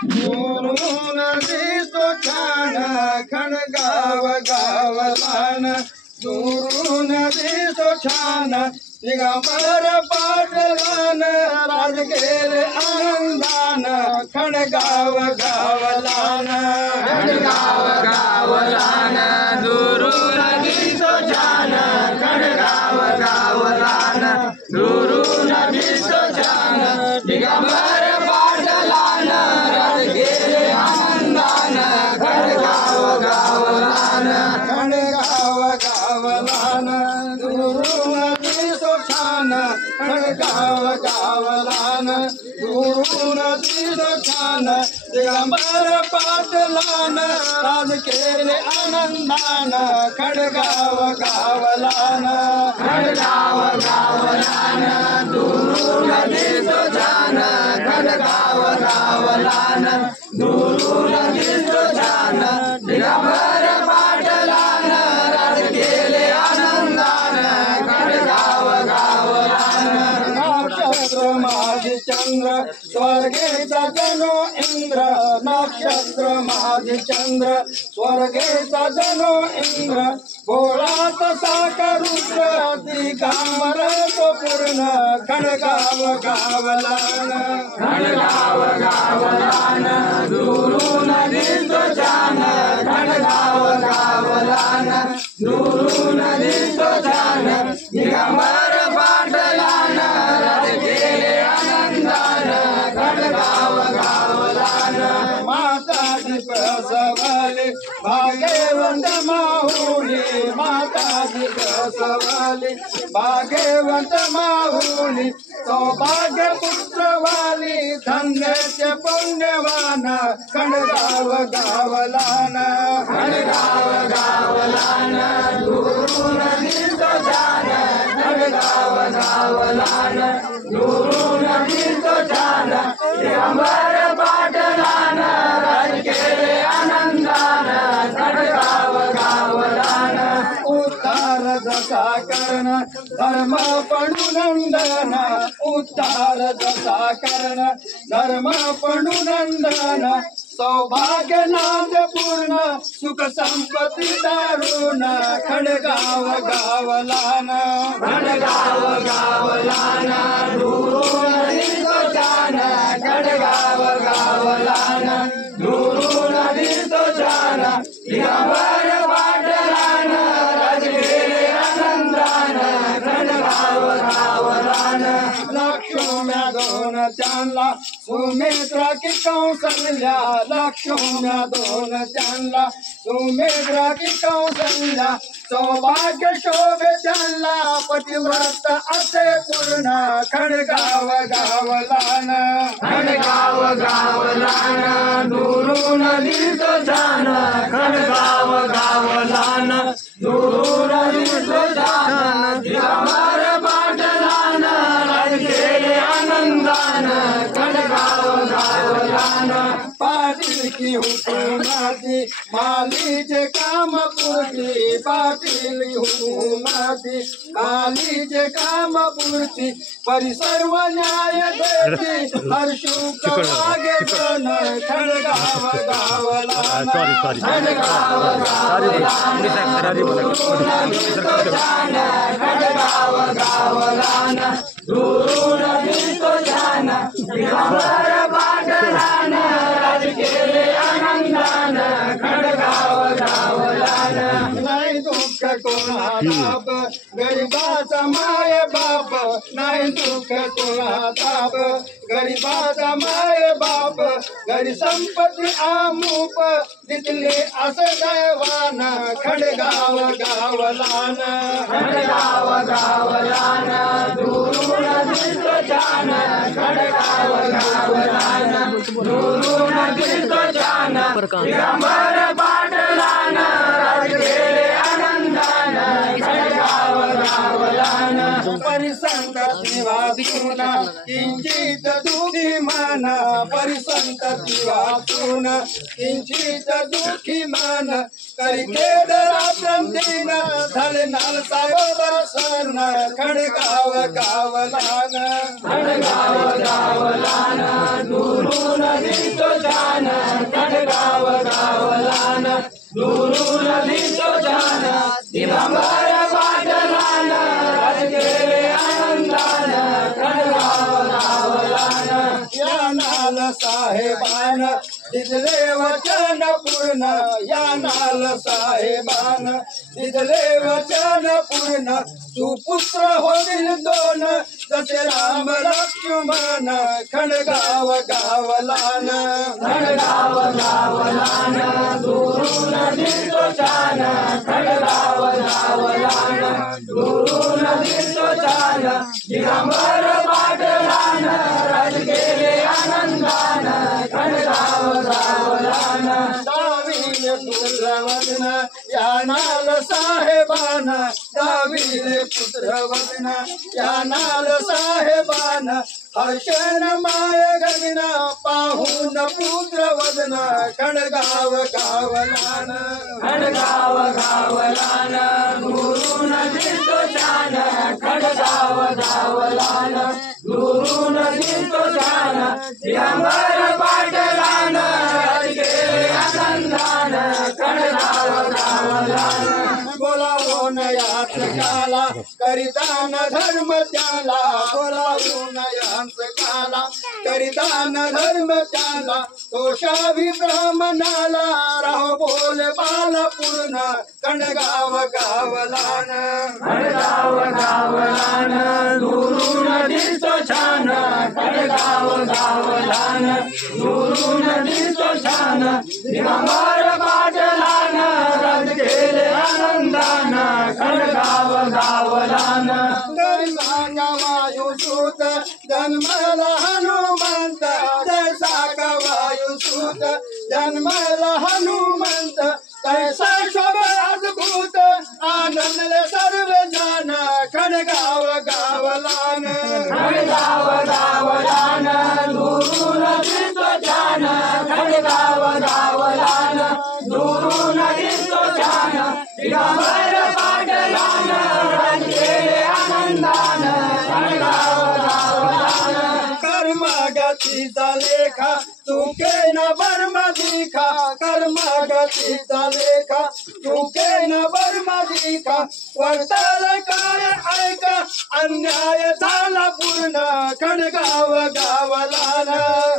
दुरून दिसतो छान खणगाव गावलान दुरून दिसतो छान दिगंबर पाटलान राज केले आनंदान खणगाव गावलान खणगाव गावलान दुरून दिसतो छान खणगाव गावलान दुरून दिसतो छान दिगंबर पाटलान राज केले आनंदान खणगाव गावलान खणगाव गावलान दुरून दिसतो छान खणगाव गावलान दुरून दिसतो छान दिगंबर पाटलान राज केले आनंदान खणगाव गावलान खणगाव गावलान दुरून दिसतो छान खणगाव गावलान दुरून दिसतो छान दिगंबर पाटलान राज केले आनंदान खणगाव गावलान नक्षत्र माझे चंद्र स्वर्गेचा जणू इंद्र नक्षत्र माझे चंद्र स्वर्गेचा जणू इंद्र भोळात साखरुद्र दिगंबर तो पूर्ण खणगाव गावलान खणगाव गावलान दुरून दिसतो छान खणगाव गावलान दुरून दिसतो छान दिगंबर पाटलान राज केले आनंदान खणगाव गावलान माताजी प्रसवली भाग्यवंत माहुली माताजी प्रसवली भाग्यवंत माहुली सौभाग्य पुत्रवाली धन्यस्य पुण्यवान खणगाव गावलान खणगाव गावलान दुरून दिसतो छान खणगाव गावलान दुरून दिसतो छान दिगंबर पाटलान राज केले आनंदान खणगाव गावलान उद्धार जसा कर्ण धर्म पडू नंदन उद्धार जसा कर्ण धर्म पडू नंदन सौभाग्य नाद पूर्ण सुख संपत्ती दारुण खणगाव गावलान खणगाव गावलान दुरून दिसतो छान खणगाव गावलान दुरून दिसतो छान दिगंबर पाटलान राज केले आनंदान खणगाव गावलान लक्ष्म्या दोन त्यांना सुमित्रा की कौसल्या लक्ष्म्या दोन त्यांना सुमित्रा की कौसल्या सौभाग्य शोभे त्यांना पतिव्रत असे पूर्ण खणगाव गावलान खणगाव गावलान दुरून दिसतो छान खणगाव गावलान दुरून दिसतो छान दिगंबर पाटलान राज केले आनंदान खणगाव गावलान पाटील की हुकुमाती मालीचे काम पूर्ती पाटील हुकुमाती मालीचे काम पूर्ती परी सर्व न्याय देती हर्षुक मागे जन खणगाव गावलान खणगाव गावलान दुरून दिसतो छान खणगाव गावलान दुरून दिसतो छान दिगंबर पाटलान राज केले आनंदान खणगाव गावलान नाही दुःख कोणाताप गरीबाचा माय बाप नाही दुःख कोणाताप गरीबाचा माय बाप घरी संपत्ती आमुप दिसले असं दैवान खणगाव गावलान खणगाव गावलान दुरून दिसतो छान खणगाव गावलान दुरून दिसतो छान दिगंबर पाटलान राज केले आनंदान खणगाव गावलान परिसंतती वाचून किंचित दुःखी मन परिसंतती वाचून किंचित दुःखी मन करी खेद रात्रंदीन झाले नालसाव दर्शन खणगाव गावलान खणगाव गावलान दुरून दिसतो छान साहेबान दिदले वचन पूर्ण या नाल साहेबान दिदले वचन पूर्ण सुपुत्र होतील दोन जसे राम लक्ष्मण खंडगाव गावलान खंडगाव गावलान दुरून दिसतो छान खंडगाव गावलान दुरून दिसतो छान दिगंबर पाटलान राज गेले आनंदान खंडगाव गावलान दावीले पुत्र वदन या नाल साहेबान दावीले पुत्र वदन या नाल साहेबान हर्षण माय गगन पाहून पुत्र वदन खंडगाव गावलान खंडगाव गावलान दुरून दिसतो छान खंडगाव गावलान दुरून दिसतो छान दिगंबर पाटलान राज गेले आनंदान खंडगाव गावलान बोलावून याच काला करितान धर्म त्याला बोलावून याच काला करितान धर्म त्याला तोषावी ब्राह्मणाला राव बोल बाला पूर्ण खंडगाव गावलान खंडगाव गावलान दुरून दिसतो छान खंडगाव गावलान दुरून दिसतो छान दिगंबर पाटलान राज गेले आनंदान खंडगाव गावलान सांगा वायुसूत जन्मला हनुमंत तैसा का वायुसूत जन्मला हनुमंत तैसा शोभ अद्भुत आनंदले सर्व जन खंडगाव गावलान खंडगाव गावलान दुरून दिसतो छान खंडगाव गावलान दुरून दिसतो छान दिगंबर पाटलान राज गेले आनंदान खंडगाव गावलान कर्मगतीचा लेखा चुके न बर्म दिखा कर्मगतीचा लेखा चुके न बर्म दिखा वर्तल काय ऐका अन्याय झाला पूर्ण खंडगाव गावलान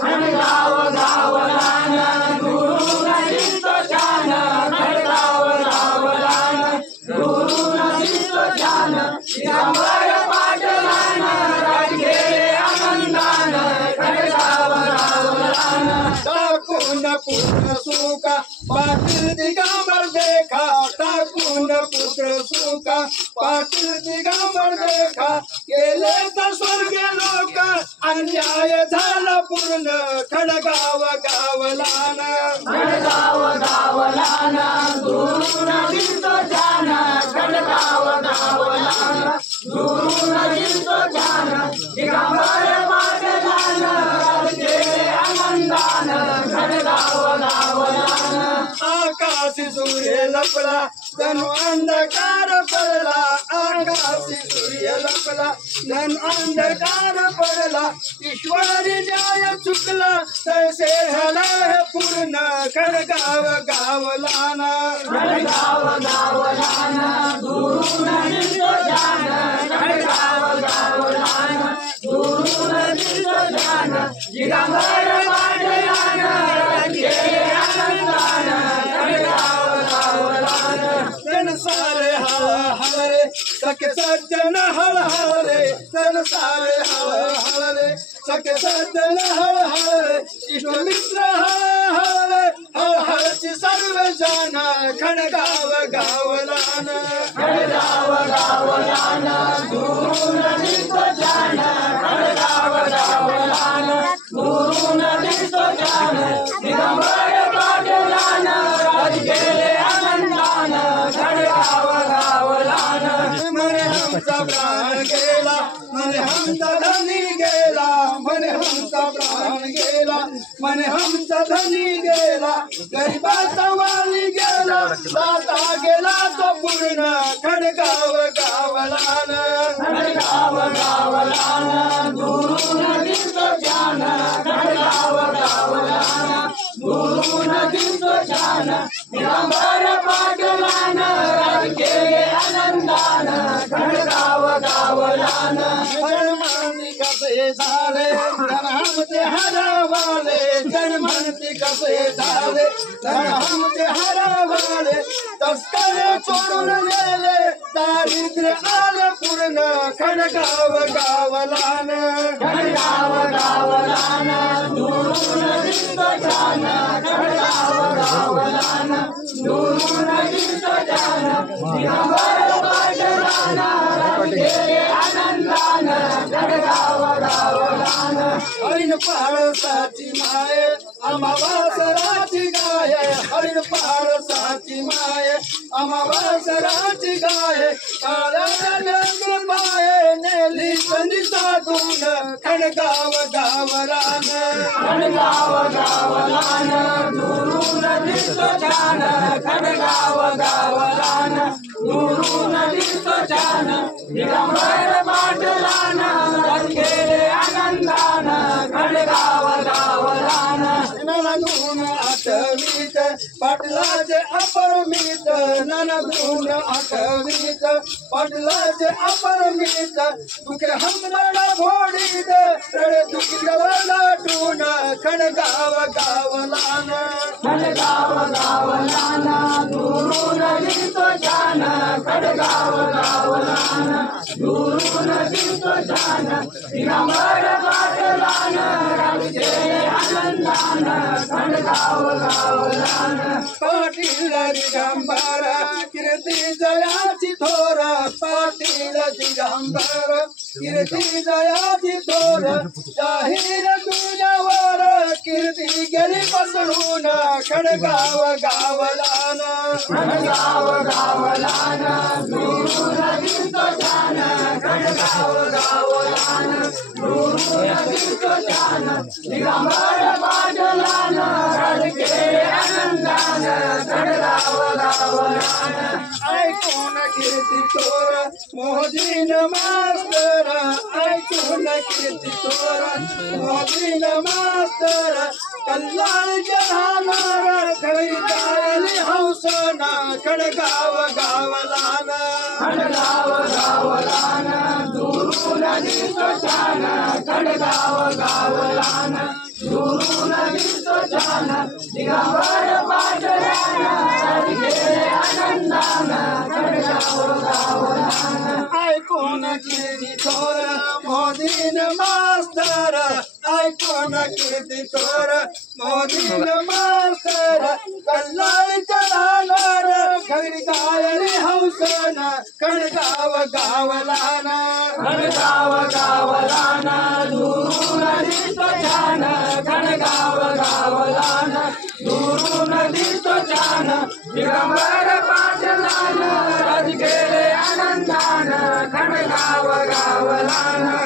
खंडगाव गावलान दुरून दिसतो छान खंडगाव गावलान दुरून दिसतो छान दिगंबर पाटलान राज गेले आनंदान खंडगाव गावलान टाकून पुत्र सुका पाटील दिगंबर देखा टाकून पुत्र सुका पाटील दिगंबर देखा गेले तर स्वर्ग लोक अन्याय झाला पूर्ण खंडगाव गावलान खंडगाव गावलान दुरून दिसतो छान खंडगाव गावलान दुरून दिसतो छान दिगंबर पाटलान राज गेले आनंदान खंडगाव गावलान आकाशी सूर्य लपला जणू अंधकार पडला आकाशी सूर्य लपला जणू अंधकार पडला ईश्वरी न्याय चुकला तैसे झाला पूर्ण खंडगाव गावलान खंडगाव गावलान दुरून दिसतो छान खंडगाव गावलान दुरून दिसतो छान दिगंबर पाटलान राज गेले आनंदान खंडगाव गावलान संसारे हळ हळ रे सखे सज्जन हळ हळ रे संसारे हळ हळ रे सखे सज्जन हळ हळ रे इष्ट मित्र हळ हळ रे हळ हळची सर्व जन खंडगाव गावलान खंडगाव गावलान दुरून दिसतो छान खंडगाव गावलान दुरून दिसतो छान दिगंबर पाटलान राज गेले आनंदान खंडगाव गावलान मने हमचा प्राण गेला मने हमचा धनी गेला मने हमचा प्राण गेला मने हमचा धनी गेला गरीबाचा वाली गेला दाता गेला तो पूर्ण खंडगाव गावलान खंडगाव गावलान दुरून दिसतो छान खंडगाव गावलान दुरून दिसतो छान दिगंबर पाटलान राज गेले आनंदान खंडगाव गावलान कसे झाले हमसे हरवाले जन म्हणते कसे झाले धन हमसे हरवाले तस्कर चोरून नेले दारिद्र्य आले पूर्ण खडगाव गावलान खडगाव गावलान दुरून दिसतो छान खडगाव गावलान दुरून दिसतो छान दिगंबर पाटलान गेले आनंदान खडगाव गावलान हरिण पाळसाची माय अमावासराची गाय हरिण पाळसाची माय अमावासराची गाय काळ्या रंग पाय नेली संधीचा गुण खडगाव गावलान खडगाव गावलान दुरून दिसतो छान खडगाव गावलान दुरून दिसतो छान दिगंबर पाटलान गेले आनंदान खडगाव गावलान ननगुण आठवीत पाटलाचे अपरमित ननगुण आठवीत पाटलाचे अपरमित दुखे हमला भोडीत रडे दुखी लाटून खडगाव गावलान खडगाव गावलान दुरून दिसतो छान खडगाव गावलान दुरून दिसतो छान दिगंबर पाटलान गेले आनंदान खडगाव गावलान पाटील दिगंबर कीर्ती जयाची थोर पाटील दिगंबर कीर्ती जयाची थोर जाहीर तुझ्यावर कीर्ती गेली पसरून खडगाव गावलान खडगाव गावलान दुरून दिसतो छान खडगाव गावलान दुरून दिसतो छान दिगंबर पाटलान गेले आनंदान खडगाव गावलान ऐकून कीर्ती तोर मोदीन मास्तर ऐकून कीर्ती तोर मोदीन मास्तर कल्लाळ जहानार घरी जायली हौसना खडगाव गावलान खडगाव गावलान दुरून दिसतो छान खडगाव गावलान दुरून दिसतो छान दिगंबर पाटलान गेले आनंदान खडगाव गावलान ऐकून कीर्ती तोर मोदीन मास्तर ऐकून कीर्ती तोर मोदीन मास्तर कल्लाळ जहानार घरी गायली हौसन खडगाव गावलान खडगाव गावलान दुरून दिसतो छान खडगाव गावलान दुरून दिसतो छान दिगंबर पाटलान गेले आनंदान खडगाव गावलान